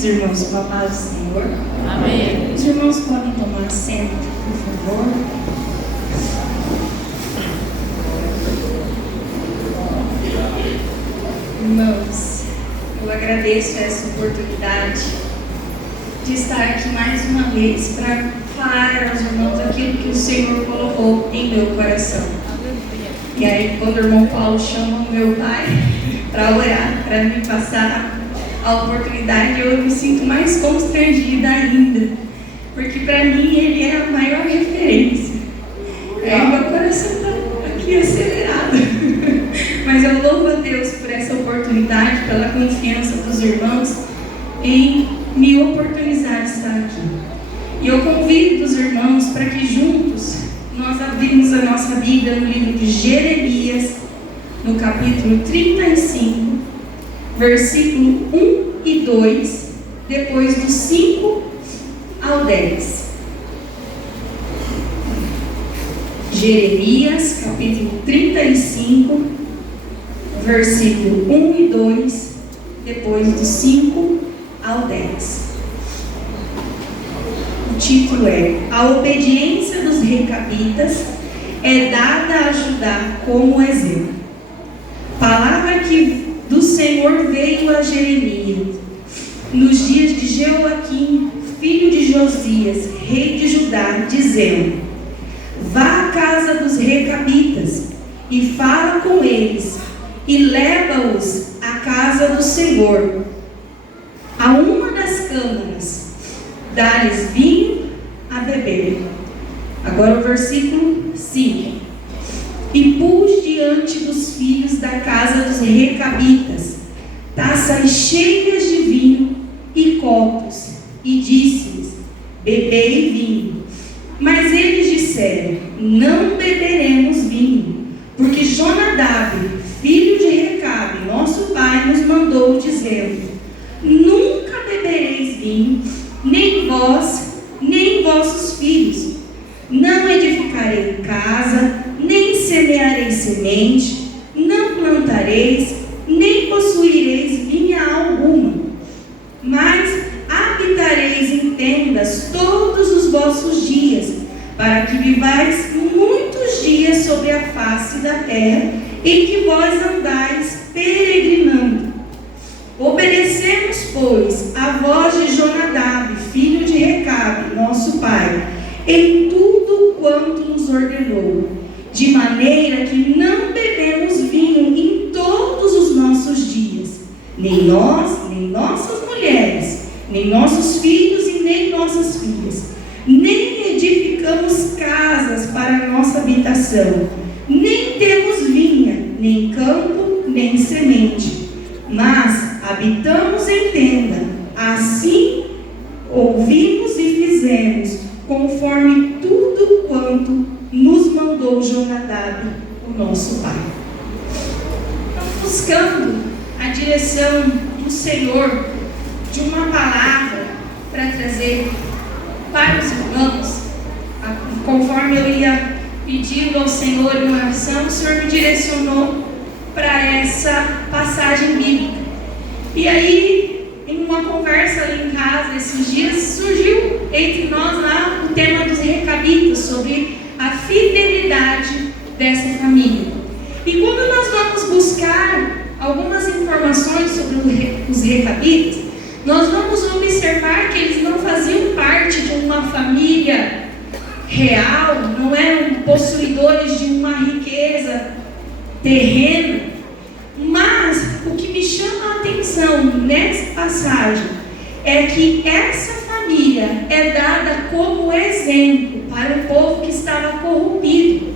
os irmãos com a paz do Senhor. Amém. Os irmãos podem tomar assento, por favor. Irmãos, eu agradeço essa oportunidade de estar aqui mais uma vez para falar aos irmãos aquilo que o Senhor colocou em meu coração. E aí, quando o irmão Paulo chama o meu pai para orar, para me passar a oportunidade, eu me sinto mais constrangida ainda, porque para mim ele é a maior referência. Meu coração está aqui acelerado, mas eu louvo a Deus por essa oportunidade, pela confiança dos irmãos em me oportunizar de estar aqui. E eu convido os irmãos para que juntos nós abrimos a nossa Bíblia no livro de Jeremias, no capítulo 35, versículo 1 e 2, depois do 5 ao 10. Jeremias, capítulo 35, versículo 1 e 2, depois do 5 ao 10. O título é: A obediência dos recabitas é dada a Judá como exemplo. Palavra que do Senhor veio a Jeremias nos dias de Jeoaquim, filho de Josias, rei de Judá, dizendo: Vá à casa dos recabitas e fala com eles, e leva-os à casa do Senhor, a uma das câmaras, dá-lhes vinho a beber. Agora o versículo 5. E pus diante dos filhos da casa dos recabitas taças cheias de vinho e copos, e disse-lhes: Bebei vinho. Mas eles disseram: Não beberemos vinho, porque Jonadab, filho de Recabe, nosso pai, nos mandou, dizendo: Nunca bebereis vinho, nem vós, nem vossos filhos. Não edificarei casa, nem semearei semente, não plantareis, nem possuireis vinha alguma, mas habitareis em tendas todos os vossos dias, para que vivais muitos dias sobre a face da terra, em que vós andais peregrinando. Obedecemos, pois, a voz de Jonadab, filho de Recabe, nosso pai, em tudo quanto nos ordenou, de maneira que não bebemos vinho em todos os nossos dias, nem nós, nem nossas mulheres, nem nossos filhos e nem nossas filhas, nem edificamos casas para nossa habitação, nem temos vinha, nem campo, nem semente, mas habitamos em tenda. Assim ouvimos e fizemos, conforme tudo quanto nos mandou Jonadab, o nosso pai. Estamos buscando a direção do Senhor, de uma palavra para trazer para os irmãos. Conforme eu ia pedindo ao Senhor em oração, o Senhor me direcionou para essa passagem bíblica. E aí, em uma conversa ali em casa esses dias, surgiu entre nós lá o tema dos recabitas, sobre a fidelidade dessa família. E quando nós vamos buscar algumas informações sobre os recabitas, nós vamos observar que eles não faziam parte de uma família real, não eram possuidores de uma riqueza terrena. Mas o que me chama a atenção nessa passagem é que essa família é dada como exemplo para o povo que estava corrompido.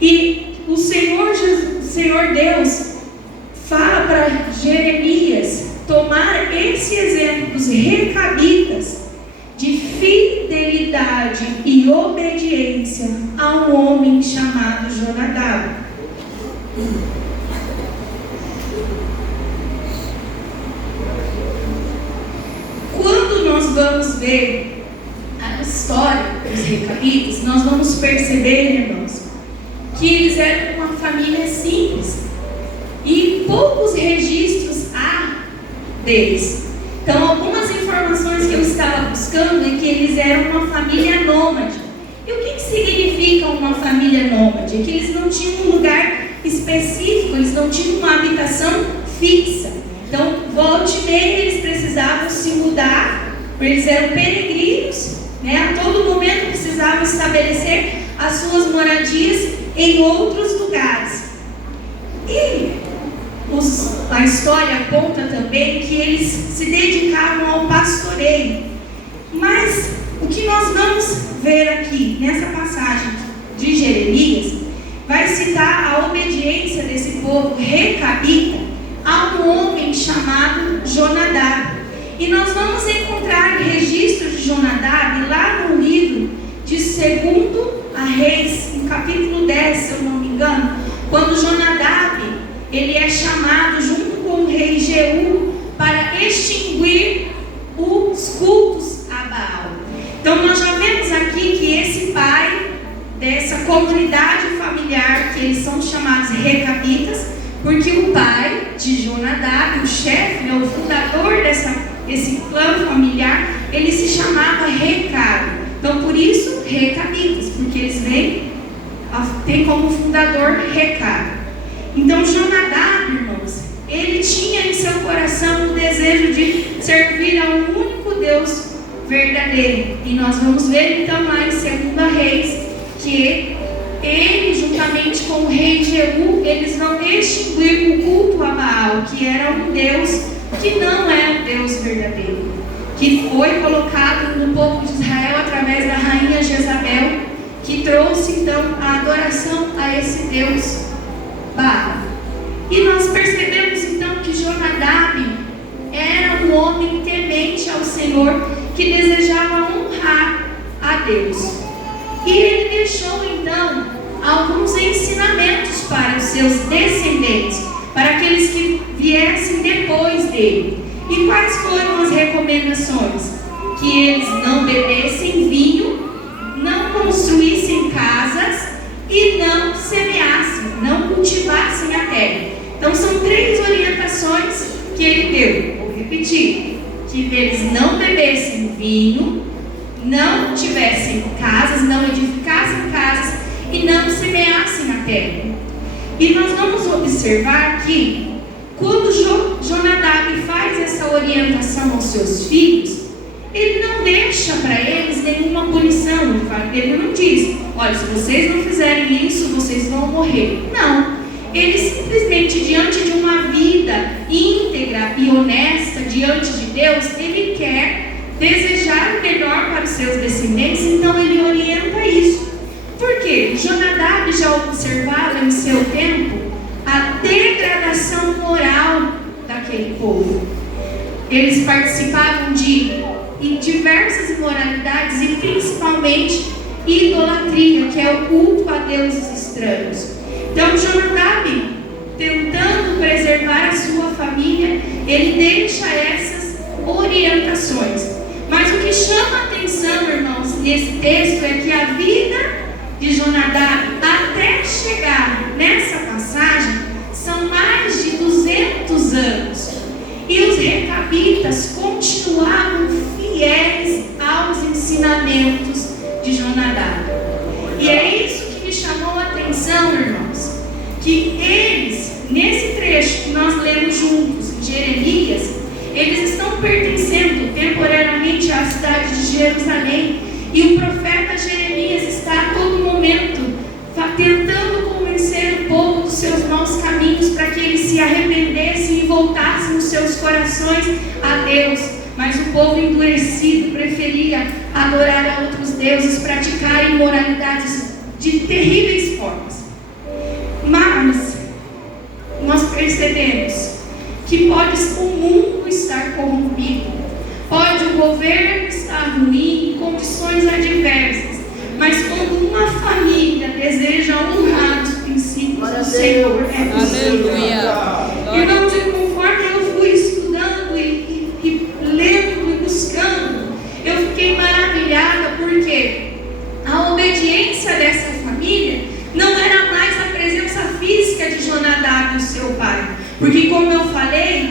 E o Senhor Deus fala para Jeremias tomar esse exemplo dos recabitas de fidelidade e obediência a um homem chamado Jonadab. Quando nós vamos ver a história dos recabitas, nós vamos perceber, irmãos, que eles eram uma família simples e poucos registros há deles. Então, algumas informações informações que eu estava buscando é que eles eram uma família nômade. E o que significa uma família nômade? É que eles não tinham um lugar específico, eles não tinham uma habitação fixa. Então, volte e meia, eles precisavam se mudar, porque eles eram peregrinos, né? A todo momento precisavam estabelecer as suas moradias em outros lugares. E a história aponta também que eles se dedicavam ao pastoreio. Mas o que nós vamos ver aqui nessa passagem de Jeremias vai citar a obediência desse povo recabita a um homem chamado Jonadab. E nós vamos encontrar registro de Jonadab lá no livro de 2 Reis, no capítulo 10, se eu não me engano, quando Jonadab ele é chamado junto com o rei Jeú para extinguir os cultos a Baal. Então nós já vemos aqui que esse pai dessa comunidade familiar, que eles são chamados recabitas, porque o pai de Jonadab, o chefe, né, o fundador desse clã familiar, ele se chamava Recabe. Então por isso recabitas, porque eles têm como fundador Recabe. Então Jonadab, irmãos, ele tinha em seu coração o desejo de servir ao único Deus verdadeiro. E nós vamos ver então lá em 2 Reis que ele, juntamente com o rei Jeú, eles vão extinguir o culto a Baal, que era um Deus que não é o Deus verdadeiro, que foi colocado no povo de Israel através da rainha Jezabel, que trouxe então a adoração a esse Deus Baal. E nós percebemos então que Jonadab era um homem temente ao Senhor, que desejava honrar a Deus. E ele deixou então alguns ensinamentos para os seus descendentes, para aqueles que viessem depois dele. E quais foram as recomendações? Que eles não bebessem vinho, não construíssem casas e não semeassem, não cultivassem a terra. Então são 3 orientações que ele deu. Vou repetir: que eles não bebessem vinho, não tivessem casas, não edificassem casas e não semeassem a terra. E nós vamos observar que quando Jonadab faz essa orientação aos seus filhos, ele não deixa para eles nenhuma punição. Ele não diz: olha, se vocês não fizerem isso, vocês vão morrer. Não. Ele simplesmente, diante de uma vida íntegra e honesta diante de Deus, ele quer desejar o melhor para os seus descendentes, então ele orienta isso. Por quê? Jonadab já observava em seu tempo a degradação moral daquele povo. Eles participavam de diversas imoralidades e principalmente idolatria, que é o culto a deuses estranhos. Então Jonadab, tentando preservar a sua família, ele deixa essas orientações. Mas o que chama a atenção, irmãos, nesse texto é que a vida de Jonadab até chegar nessa passagem são mais de 200 anos. E os recabitas continuavam fiéis aos ensinamentos de Jonadab. E é isso que me chamou a atenção, irmãos, que eles, nesse trecho que nós lemos juntos, em Jeremias, eles estão pertencendo temporariamente à cidade de Jerusalém. E o profeta Jeremias está a todo momento tentando convencer o povo dos seus maus caminhos, para que eles se arrependessem e voltassem os seus corações a Deus. Mas o povo endurecido preferia adorar a outros deuses, praticar imoralidades de terríveis formas. Mas nós percebemos que pode o mundo estar corrompido, pode o governo estar ruim, condições adversas, mas quando uma família deseja honrar os princípios do Senhor, é possível. Irmãos, conforme eu fui estudando e lendo e buscando, eu fiquei maravilhada, porque a obediência dessa família não era mais a presença física de Jonadab, o seu pai. Porque, como eu falei,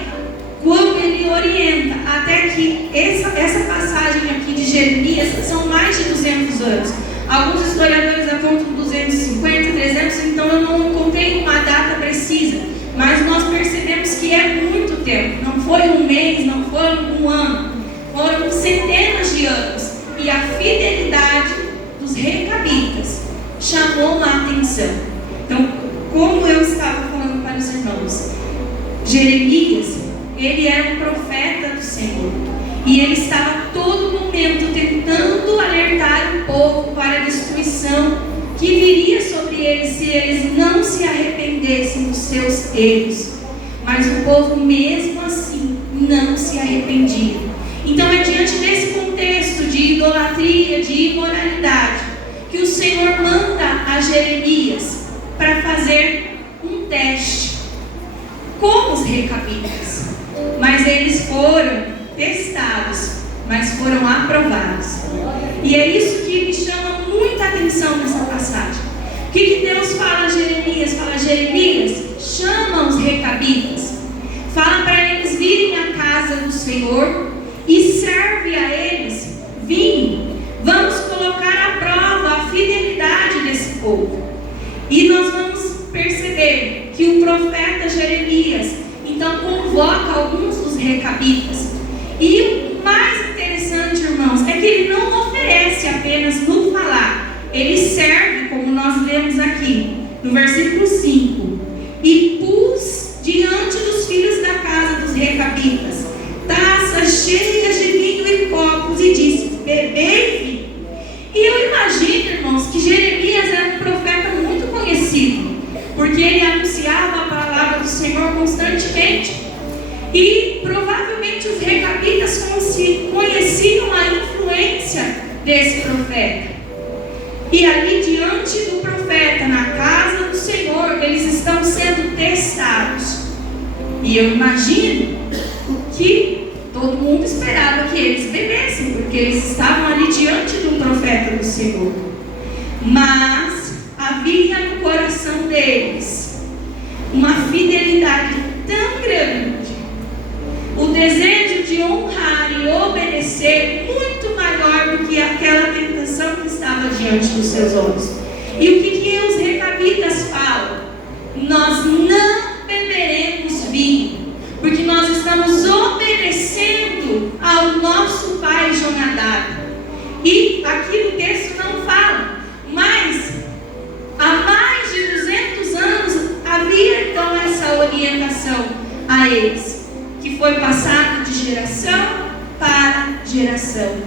quando ele orienta até que essa Jeremias são mais de 200 anos. Alguns historiadores apontam 250, 300, então eu não encontrei uma data precisa. Mas nós percebemos que é muito tempo. Não foi um mês, não foi um ano. Foram centenas de anos. E a fidelidade dos recabitas chamou a atenção. Então, como eu estava falando para os irmãos, Jeremias, ele era um profeta do Senhor. E ele estava a todo momento tentando alertar o povo para a destruição que viria sobre eles se eles não se arrependessem dos seus erros. Mas o povo mesmo assim não se arrependia. Então é diante desse contexto de idolatria, de imoralidade, que o Senhor manda a Jeremias para fazer um teste com os recabitas. Mas eles foram testados, mas foram aprovados. E é isso que me chama muita atenção nessa passagem. O que Deus fala a Jeremias? Fala: Jeremias, chama os recabitas, fala para eles virem à casa do Senhor e serve a eles vinho. Vamos colocar à prova a fidelidade desse povo. E nós vamos perceber que o profeta Jeremias então convoca alguns dos recabitas. E o mais interessante, irmãos, é que ele não oferece apenas no falar. Ele serve, como nós lemos aqui, no versículo 5. E pus diante dos filhos da casa dos recabitas taças cheias de vinho e copos, e disse: bebei vinho. E eu imagino, irmãos, que Jeremias era um profeta muito conhecido, porque ele anunciava a palavra do Senhor constantemente. E provavelmente os recabitas conheciam a influência desse profeta. E ali diante do profeta, na casa do Senhor, eles estão sendo testados. E eu imagino o que todo mundo esperava que eles bebessem, porque eles estavam ali diante do profeta do Senhor. Mas havia no coração deles uma fidelidade tão grande, o desejo de honrar e obedecer muito maior do que aquela tentação que estava diante dos seus olhos. E o que os recabitas falam? Nós não beberemos vinho, porque nós estamos obedecendo ao nosso pai Jonadab. E aqui no texto não fala, mas há mais de 200 anos havia então essa orientação a eles, que foi passado de geração para geração.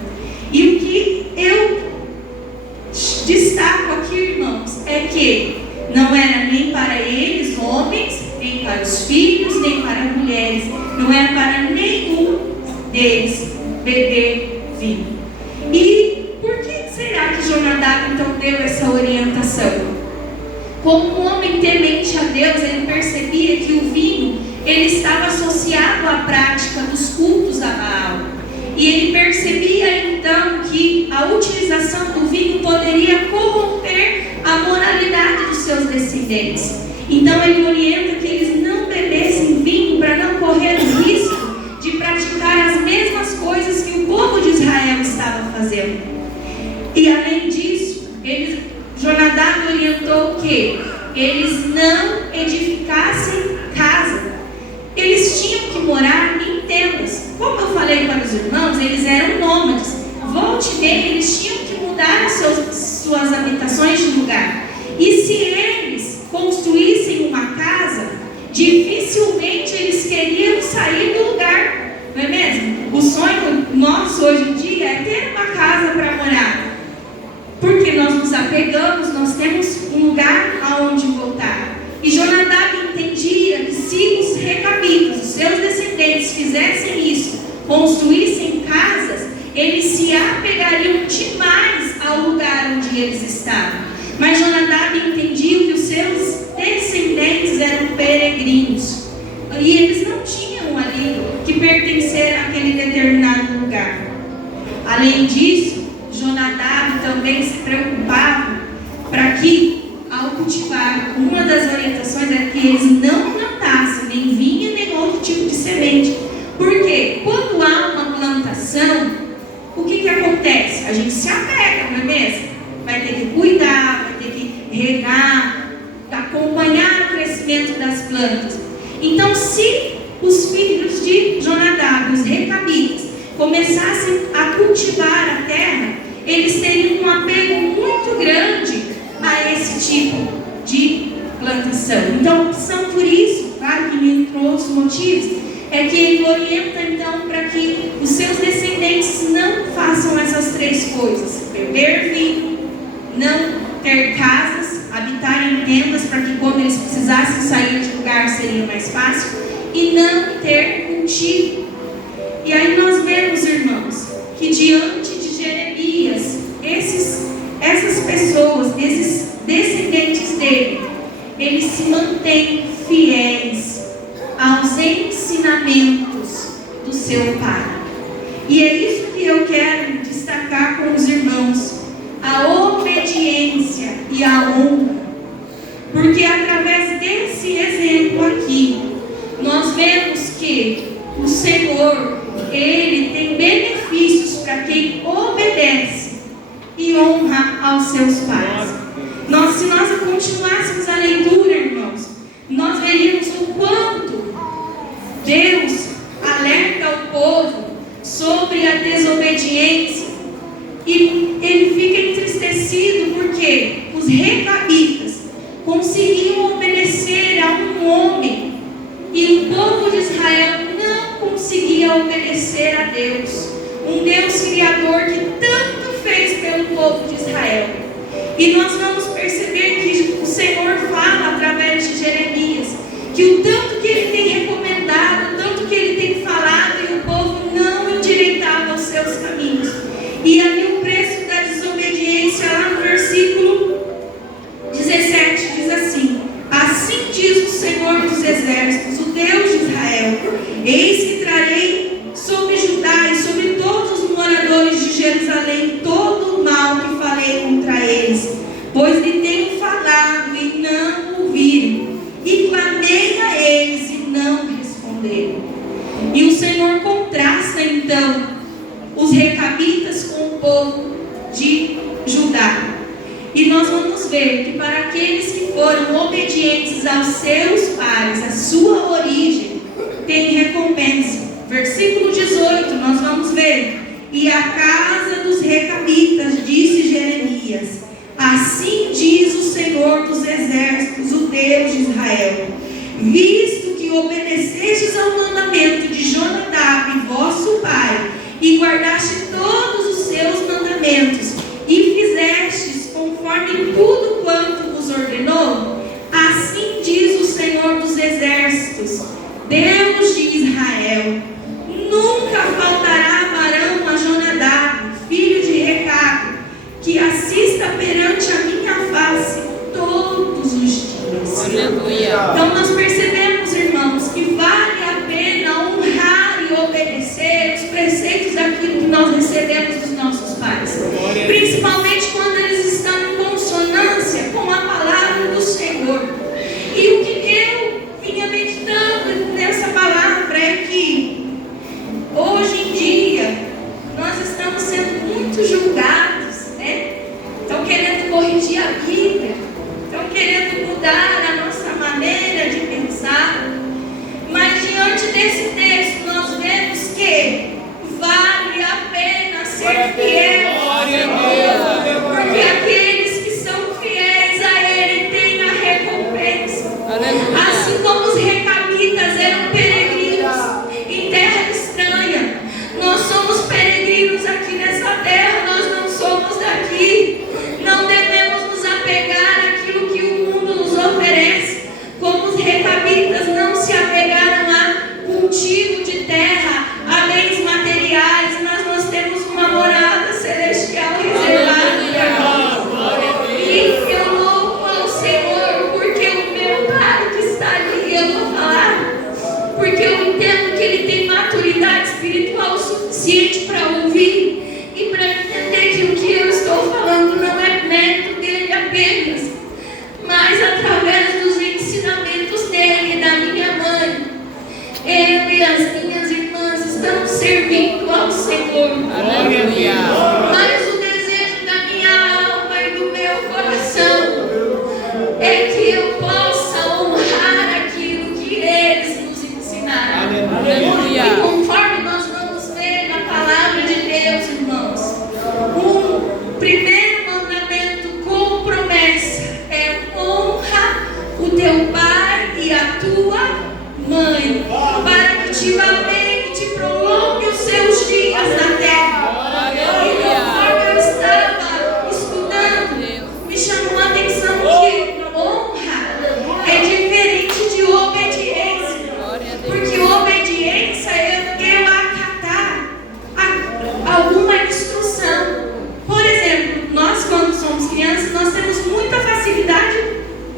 E o que eu destaco aqui, irmãos, é que não era nem para eles, homens, nem para os filhos, nem para mulheres, não era para nenhum deles beber vinho. E por que será que Jonadab então deu essa orientação? Como um homem temente a Deus, ele percebia que o vinho ele estava associado à prática dos cultos a Baal. E ele percebia então que a utilização do vinho poderia corromper a moralidade dos seus descendentes. Então ele orienta que eles não bebessem vinho para não correr o risco de praticar as mesmas coisas que o povo de Israel estava fazendo. E além disso, Jonadab orientou que eles não edificassem casa. Eles tinham que morar em tendas. Como eu falei para os irmãos, eles eram nômades. Volte e meia, eles tinham que mudar as suas habitações de lugar. E se eles construíssem uma casa, dificilmente eles queriam sair do lugar. Não é mesmo? O sonho nosso hoje em dia é ter uma casa para morar. Porque nós nos apegamos, nós temos um lugar aonde voltar. E Jonadab entendia que se os recabitas, os seus descendentes, fizessem isso, construíssem casas, eles se apegariam demais ao lugar onde eles estavam. Mas Jonadab entendia que os seus descendentes eram peregrinos. E eles não tinham ali que pertencer àquele determinado lugar. Além disso, Jonadab também se preocupava para que, ao cultivar, uma das orientações é que eles não plantassem nem vinho nem outro tipo de semente. Porque quando há uma plantação, o que acontece? acontece? A gente se apega, não é mesmo? Vai ter que cuidar, vai ter que regar, acompanhar o crescimento das plantas. Então, se os filhos de Jonadab, os recabitas, começassem a cultivar a terra, eles teriam um apego muito grande a esse tipo de plantação. Então, são por isso, claro que entre outros motivos, é que ele orienta então para que os seus descendentes não façam essas três coisas: beber vinho, não ter casas, habitar em tendas para que quando eles precisassem sair de lugar seria mais fácil, e não ter cultivo. E aí nós vemos, irmãos, que diante de Jeremias, essas pessoas, esses descendentes dele, eles se mantêm fiéis aos ensinamentos do seu pai. E é isso que eu quero destacar com os irmãos: a obediência e a honra. Porque através desse exemplo aqui, nós vemos que o Senhor, Ele tem benefícios para quem obedece e honra aos seus pais. Se nós continuássemos a leitura, irmãos, nós veríamos o quanto Deus alerta o povo sobre a desobediência, e Ele fica entristecido porque os recabitas conseguiam obedecer a um homem e o povo de Israel não conseguia obedecer a Deus, um Deus criador que tanto fez pelo povo de Israel. E nós vamos perceber que o Senhor fala através de Jeremias que o tanto que Ele tem recomendado, o tanto que Ele tem falado, e o povo não endireitava os seus caminhos. E ali o preço da desobediência, lá no versículo 17, diz assim: assim diz o Senhor dos exércitos, o Deus de Israel: eis que trarei sobre Judá e sobre todos os moradores de Jerusalém todo o mal que falei contra eles, pois lhe tenho falado e não ouviram, e clamei a eles e não me responderam. E o Senhor contrasta então os recabitas com o povo de Judá. E nós vamos ver que para aqueles que foram obedientes aos seus pais, a sua origem, tem recompensa. Versículo 18, nós vamos ver: e a casa dos recabitas, disse Jeremias, assim diz o Senhor dos exércitos, o Deus de Israel: visto que obedecestes ao mandamento de Jonadab, vosso pai, e guardaste todos os seus mandamentos, e fizestes conforme tudo quanto vos ordenou, assim diz o Senhor dos exércitos, Deus de Israel: nunca faltará varão a Jonadab, filho de Recabe, que assista perante a minha face todos os dias. Aleluia. Então nós percebemos, irmãos, que vale a pena honrar e obedecer os preceitos daquilo que nós recebemos dos nossos pais, principalmente quando eles estão em consonância com a palavra do Senhor. E o que eu vinha meditando nessa palavra é que hoje em dia nós estamos sendo muito julgados, né? Estão querendo corrigir a Bíblia, estão querendo mudar a nossa maneira de pensar. Mas diante desse texto nós vemos que vale a pena ser fiel ao Senhor, porque aqueles que são fiéis a Ele têm a recompensa. Assim como os recabitas eram peregrinos em terra estranha, nós somos peregrinos aqui nessa terra, nós não somos daqui. Não devemos nos apegar àquilo que o mundo nos oferece, como os recabitas não se apegaram a cultivo de terra, a bens materiais, mas nós temos uma morada celestial reservada para nós. E eu louvo ao Senhor, porque o meu Pai que está ali, eu vou falar, porque eu entendo que Ele tem maturidade espiritual suficiente para ouvir e para entender que o que eu estou falando não é mérito dele apenas, mas através dos ensinamentos dele e da minha mãe. Eu e as minhas irmãs estamos servindo ao Senhor. Aleluia.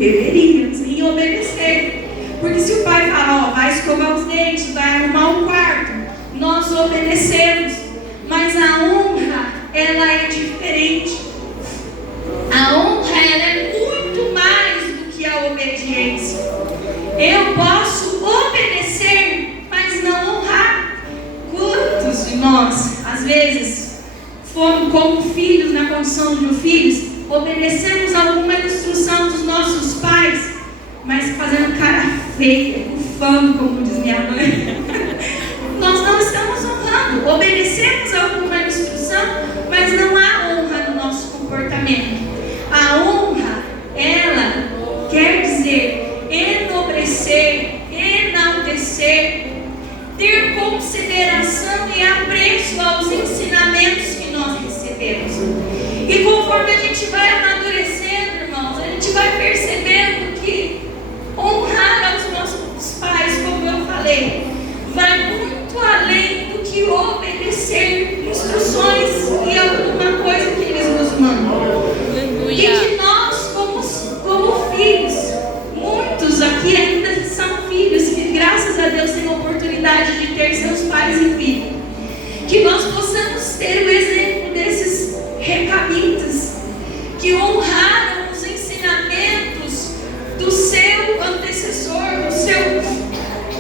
Deveríamos, em obedecer. Porque se o pai fala, vai escovar os dentes, vai arrumar um quarto, nós obedecemos. Mas a honra, ela é diferente. A honra, ela é muito mais do que a obediência. Eu posso obedecer, mas não honrar. Quantos de nós, às vezes, fomos como filhos na condição de filhos, obedecemos alguma instrução dos nossos pais, mas fazendo cara feia, bufando, como diz minha mãe. Nós não estamos honrando. Obedecemos alguma instrução, mas não há honra no nosso comportamento. A honra, ela quer dizer enobrecer, enaltecer, ter consideração e apreço aos ensinamentos que nós recebemos. E conforme a gente vai amadurecendo, irmãos, a gente vai percebendo que honrar aos nossos pais, como eu falei, vai muito além do que obedecer instruções e alguma coisa que eles nos mandam. E que nós, como filhos, muitos aqui ainda são filhos que, graças a Deus, têm a oportunidade de ter seus pais em vida. Que nós possamos ter o exemplo desses recabitas que honraram os ensinamentos do seu antecessor, do seu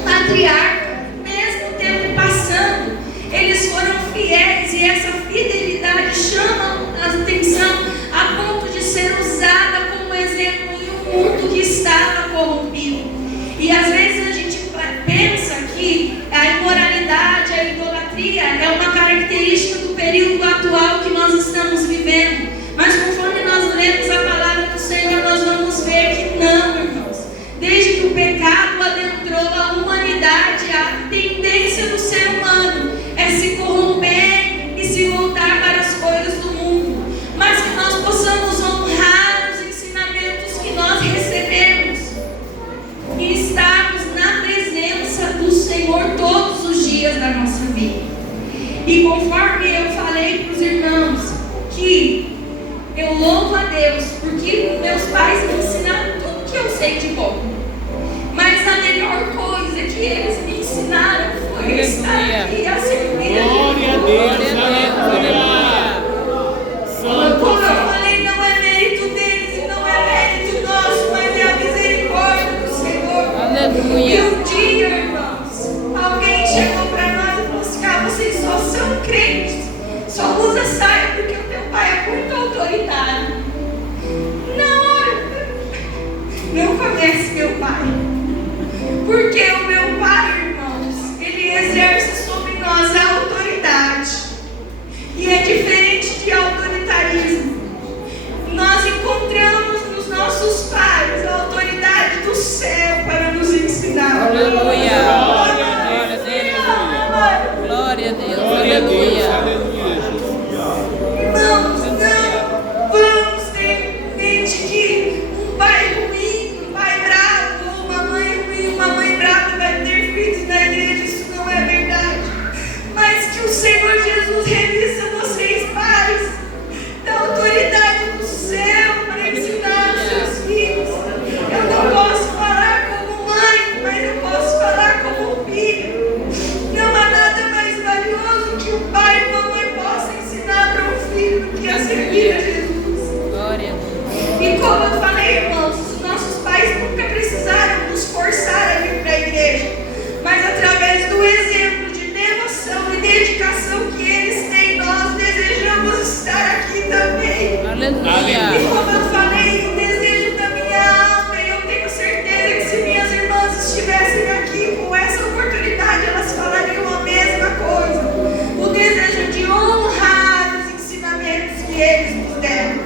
patriarca, mesmo o tempo passando, eles foram fiéis e essa fidelidade chama a atenção a ponto de ser usada como exemplo em um mundo que estava corrompido. E às vezes a gente pensa que a imoralidade, a idolatria é uma característica do período atual que nós estamos vivendo. Mas conforme nós lemos a palavra do Senhor, nós vamos ver que não, irmãos. Desde que o pecado adentrou a humanidade, a tendência do ser humano é se corromper e se voltar para as coisas do mundo. Mas que nós possamos honrar os ensinamentos que nós recebemos e estarmos na presença do Senhor todos os dias da nossa vida. E conforme eu falei para os irmãos, que eu louvo a Deus, porque meus pais me ensinaram tudo que eu sei de bom. Mas a melhor coisa que eles me ensinaram foi estar aqui a servir a Glória a Deus, aleluia. Como eu falei, não é mérito deles e não é mérito nosso, mas é a misericórdia do Senhor. Aleluia. E um dia, irmãos, alguém chegou para nós e falou assim: vocês só são crentes, só usa saia porque o teu pai é muito autoritário. Não conhece meu pai. Porque o meu pai, irmãos, ele exerce sobre nós a autoridade. E é diferente de autoritarismo. Nós encontramos nos nossos pais a autoridade do céu para nos ensinar. Aleluia. Glória a Deus. Glória a Deus. Aleluia. Irmãos, não vamos ter em mente que um pai ruim, um pai bravo, ou uma mãe ruim, uma mãe brava vai ter filhos na igreja. Isso não é verdade. Mas que o Senhor Jesus revista vocês, pais, da autoridade do céu para ensinar os seus filhos. Eu não posso falar como mãe, mas eu posso falar como filho. Não há nada mais valioso que o pai e a mãe possam ensinar para um filho do que a servir a Jesus. Glória a Deus. E como eu falei, irmãos, os nossos pais nunca precisaram nos forçar a vir para a igreja, mas através do exemplo de devoção e dedicação que eles têm, nós desejamos estar aqui também. Aleluia. E como eu falei, o desejo da minha alma, e eu tenho certeza que se minhas irmãs estivessem aqui com essa oportunidade, elas falariam a mesma coisa. O desejo de honrar os ensinamentos que eles nos deram.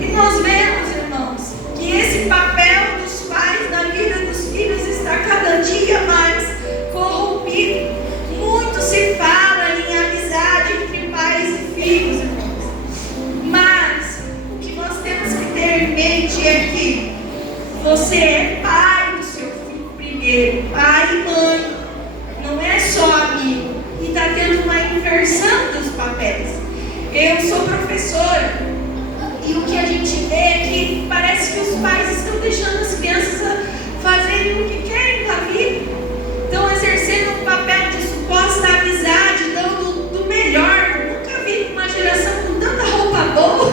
E nós vemos, irmãos, que esse papel dos pais na vida dos filhos está cada dia mais corrompido. Muito se fala em amizade entre pais e filhos, irmãos. Mas o que nós temos que ter em mente é que você é pai do seu filho primeiro, pai e mãe. Não é só amigo. E está tendo uma inversão dos papéis. Eu sou professora E o que a gente vê é que parece que os pais estão deixando as crianças fazerem o que querem com a vida. Estão exercendo um papel de suposta amizade, dando do melhor. Nunca vi uma geração com tanta roupa boa,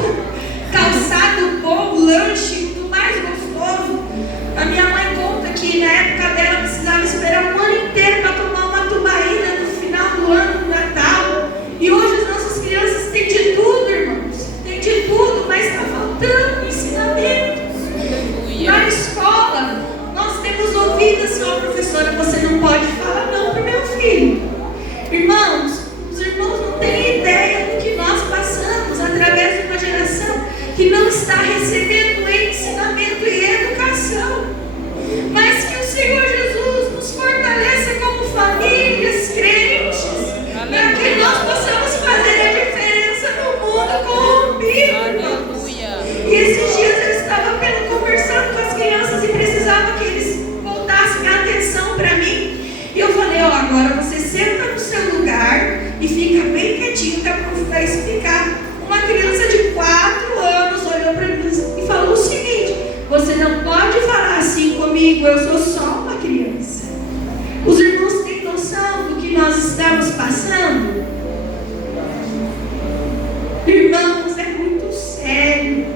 calçado bom, lanche, do mais gostoso. A minha mãe conta que na época dela precisava esperar um ano inteiro para tomar uma tubaína no final do ano, no Natal. E hoje as nossas crianças têm de tudo, irmãos. Tem de tudo, mas está faltando ensinamento. Na escola, nós temos ouvido assim, ó, professora, você não pode falar não para o meu filho. Irmãos, os irmãos não têm ideia do que nós passamos através de uma geração que não está recebendo ensinamento e educação. Mas que o Senhor Jesus nos fortaleça como famílias, crentes, para que nós possamos fazer a diferença no mundo corrompido. E esses dias eu estava conversando com as crianças e precisava que eles voltassem a atenção para mim. E eu falei, ó, agora você senta no seu lugar e fica bem quietinho para explicar. Uma criança de 4 anos olhou para mim e falou o seguinte: você não pode falar assim comigo, eu sou só uma criança. Os irmãos têm noção do que nós estamos passando? Irmãos, é muito sério.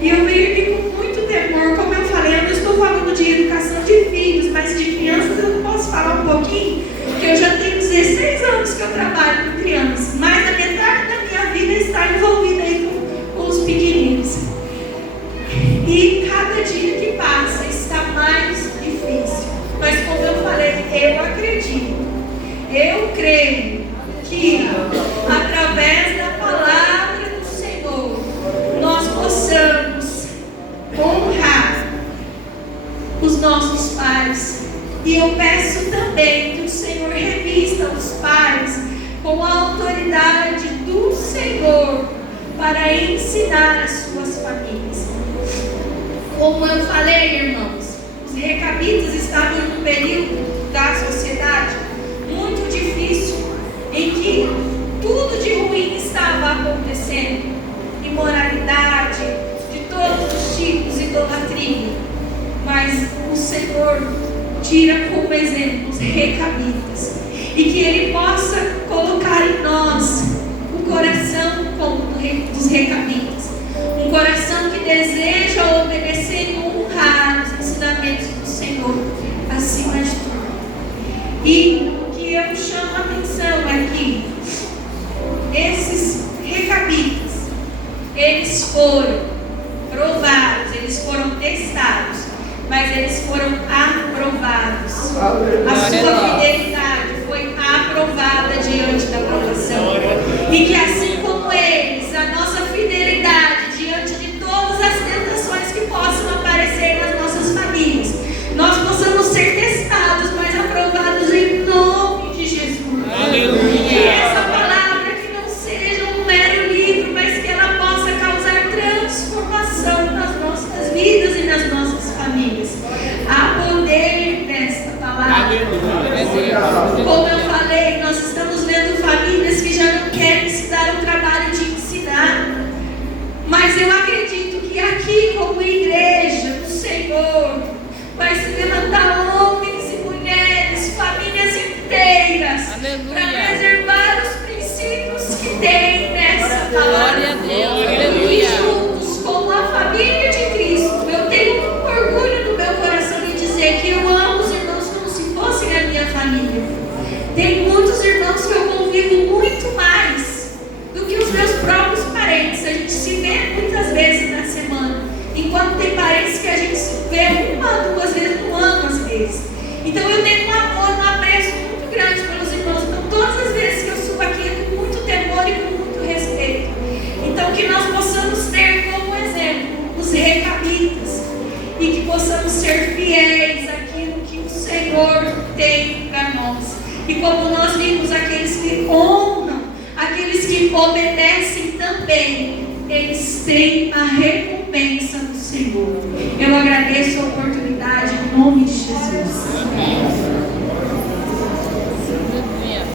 E eu venho aqui com muito temor. Como eu falei, eu não estou falando de educação de filhos, mas de crianças eu posso falar um pouquinho, porque eu já tenho 16 anos que eu trabalho com crianças, mais da metade da minha vida está envolvida aí com os pequeninos. E cada dia que passa está mais difícil. Mas como eu falei, eu acredito, eu creio que através da palavra do Senhor nós possamos honrar os nossos pais. E eu peço também que o Senhor revista os pais com a autoridade do Senhor para ensinar as suas famílias. Como eu falei, irmãos, os recabitas estavam em um período da sociedade muito difícil, em que tudo de ruim estava acontecendo. Imoralidade, de todos os tipos, idolatria. Mas o Senhor tira como exemplo os recabitas. E que Ele possa colocar em nós o coração como dos recabitas. Um coração que deseja obedecer e honrar os ensinamentos do Senhor acima de tudo. E o que eu chamo a atenção é que esses recabitas, eles foram provados, eles foram testados, mas eles foram aprovados. A sua fidelidade foi aprovada diante da provação. E que assim como eles, a nossa fidelidade diante de todas as tentações que possam aparecer nas nossas famílias, nós possamos ser testados, mas aprovados em nome de Jesus. Aleluia. Que essa palavra que não seja um mero livro, mas que ela possa causar transformação nas nossas vidas e nas nossas famílias. Há poder nesta palavra. Como eu falei, nós estamos vendo famílias que já não querem se dar o trabalho de ensinar. Mas eu acredito que aqui, como igreja do Senhor, vai se levantar homens e mulheres, famílias inteiras, para preservar os princípios que tem nessa palavra. Glória a Deus, aleluia. Juntos, como a família de Cristo, eu tenho muito orgulho no meu coração de dizer que eu amo os irmãos como se fossem a minha família. Tem muitos irmãos que eu convivo muito mais do que os meus próprios parentes. A gente se vê muitas vezes na semana, enquanto tem parentes que a gente se vê 1, 2 vezes no ano, às vezes. Então eu tenho um amor, um apreço muito grande pelos irmãos. Então todas as vezes que eu subo aqui é com muito temor e com muito respeito. Então que nós possamos ter como exemplo os recabitas e que possamos ser fiéis àquilo que o Senhor tem para nós. E como nós vimos, aqueles que honram, aqueles que obedecem também, eles têm a recompensa do Senhor. Eu agradeço a oportunidade em nome de Jesus.